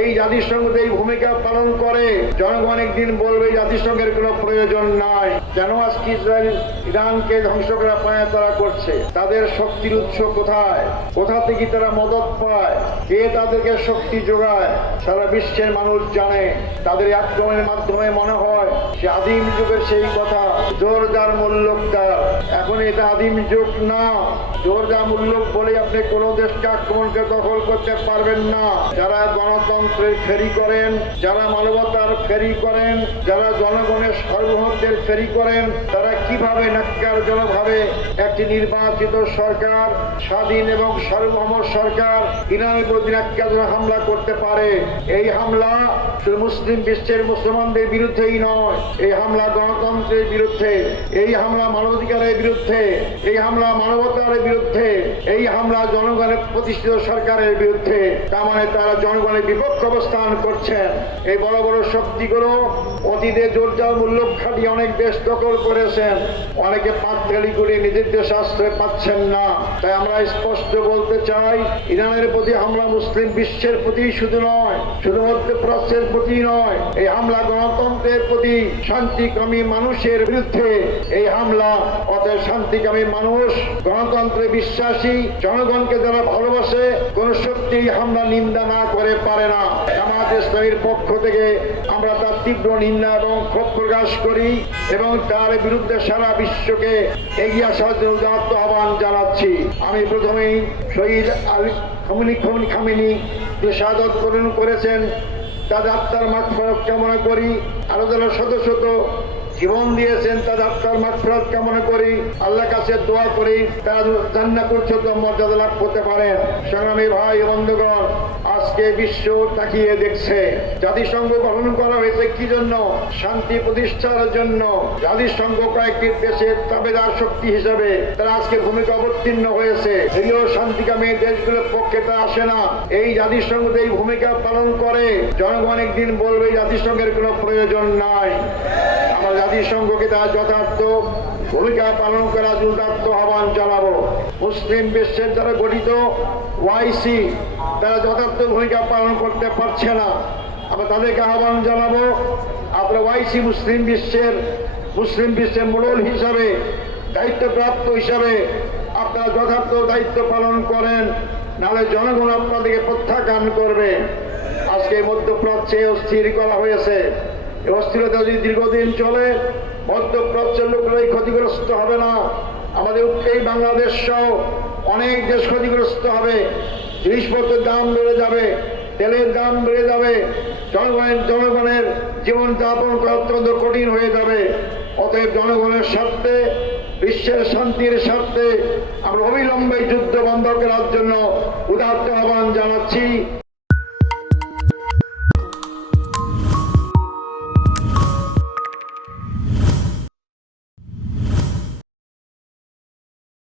এই জাতিসংঘ এই ভূমিকা পালন করে, জনগণ একদিন বলবে জাতিসংঘের কোনো প্রয়োজন নাই। কেন আজকে ইসরায়েল ইরানকে ধ্বংস করার পায়তারা করছে? তাদের শক্তির উৎস কোথায়? কোথা থেকে তারা মদত পায়? কে তাদেরকে শক্তি যোগায়? সারা বিশ্বের মানুষ জানে। তাদের আক্রমণের মাধ্যমে মনে হয় সে আদিম যুগের সেই কথা, জোরদার মূল্যক তার। এখন এটা আদিম যুগ না। জোরদার মূল্যক বলে আপনি কোনো দেশকে আক্রমণকে দখল করতে পারবেন না। যারা গণতন্ত্রের ফেরি করেন, যারা মানবতার ফেরি করেন, যারা জনগণের সার্বভৌমত্বের ফেরি করেন, তারা কিভাবে ন্যাক্কারজনকভাবে একটি নির্বাচিত সরকার, স্বাধীন এবং সার্বভৌম সরকার ইরানের প্রতি ন্যাক্কারজনক হামলা করতে পারে? এই হামলা শুধু মুসলিম বিশ্বের মুসলমানদের বিরুদ্ধেই নয়, এই হামলা গণতন্ত্রের বিরুদ্ধে, এই হামলা মানবাধিকারের বিরুদ্ধে, এই হামলা মানবতার বিরুদ্ধে, এই হামলা জনগণের প্রতিষ্ঠিত সরকারের বিরুদ্ধে। তার মানে তারা জনগণের বিপক্ষে অবস্থান করছেন। এই বড় বড় শক্তিগুলো অতীতে জোরদার মূল্যক খাটিয়ে অনেক দেশ দখল করেছেন, অনেকে পাতগালি করে নিজের দেশ আশ্রয় পাচ্ছেন না। তাই আমরা স্পষ্ট বলতে চাই, ইরানের প্রতি হামলা মুসলিম বিশ্বের প্রতি শুধু নয়, শুধু মধ্যপ্রাচ্যের প্রতি নয়, এই হামলা গণতন্ত্রের প্রতি, শান্তিকামী মানুষের বিরুদ্ধে এই হামলা। অতএব শান্তিকামী মানুষ, গণতন্ত্রে বিশ্বাসী জনগণকে যারা ভালোবাসে, কোন শক্তি হামলা নিন্দা না করে পারে না। জামায়াত ইসলামীর পক্ষ থেকে আমরা তার তীব্র নিন্দা এবং ক্ষোভ প্রকাশ করি এবং তার বিরুদ্ধে সারা বিশ্বকে এগিয়ে আসার জন্য উদাত্ত আহ্বান জানাচ্ছি। আমি প্রথমেই শহীদ আলী খামেনি যে শাহাদাত বরণ করেছেন, তাদের আত্মার মাগফিরাত কামনা করি। আরো যারা শত শত জীবন দিয়েছেন, তাদের আত্মার মাগফিরাত কামনা করি। আল্লাহর কাছে দোয়া করি তারা জান্নাতুল উচ্চতম মর্যাদা লাভ করতে পারেন। সংগ্রামী ভাই বন্ধুগণ, আজকে বিশ্ব তাকিয়ে দেখছে। জাতিসংঘ গঠন করা হয়েছে কি জন্য? শান্তি প্রতিষ্ঠার জন্য। জাতিসংঘ কয়েকটি দেশের তাবেদার শক্তি হিসেবে তারা আজকে ভূমিকা অবতীর্ণ হয়েছে। যদিও শান্তিকামী দেশগুলোর পক্ষে তা আসে না। এই জাতিসংঘ এই ভূমিকা পালন করে, জনগণ একদিন বলবে জাতিসংঘের কোনো প্রয়োজন নাই। আমরা জাতিসংঘকে তার যথার্থ ভূমিকা পালন করা উদাত্ত আহ্বান জানাবো। মুসলিম বিশ্বের দ্বারা গঠিত ওআইসি তারা যথার্থ ভূমিকা পালন করতে পারছে না। আমরা তাদেরকে আহ্বান জানাবো, আপনারা ওআইসি মুসলিম বিশ্বের মোড়ল হিসাবে, দায়িত্বপ্রাপ্ত হিসাবে আপনারা যথার্থ দায়িত্ব পালন করেন, নাহলে জনগণ আপনাদেরকে প্রত্যাখ্যান করবে। আজকে মধ্যপ্রাচ্যে অস্থির করা হয়েছে। এই অস্থিরতা যদি দীর্ঘদিন চলে, মধ্যপ্রাচ্যের লোকরাই ক্ষতিগ্রস্ত হবে না, আমাদের এই বাংলাদেশ সহ অনেক দেশ ক্ষতিগ্রস্ত হবে। জিনিসপত্রের দাম বেড়ে যাবে, তেলের দাম বেড়ে যাবে, জনগণের জীবনযাপন করা অত্যন্ত কঠিন হয়ে যাবে। অতএব জনগণের স্বার্থে, বিশ্বের শান্তির স্বার্থে আমরা অবিলম্বে যুদ্ধ বন্ধ করার জন্য উদাত্ত আহ্বান জানাচ্ছি।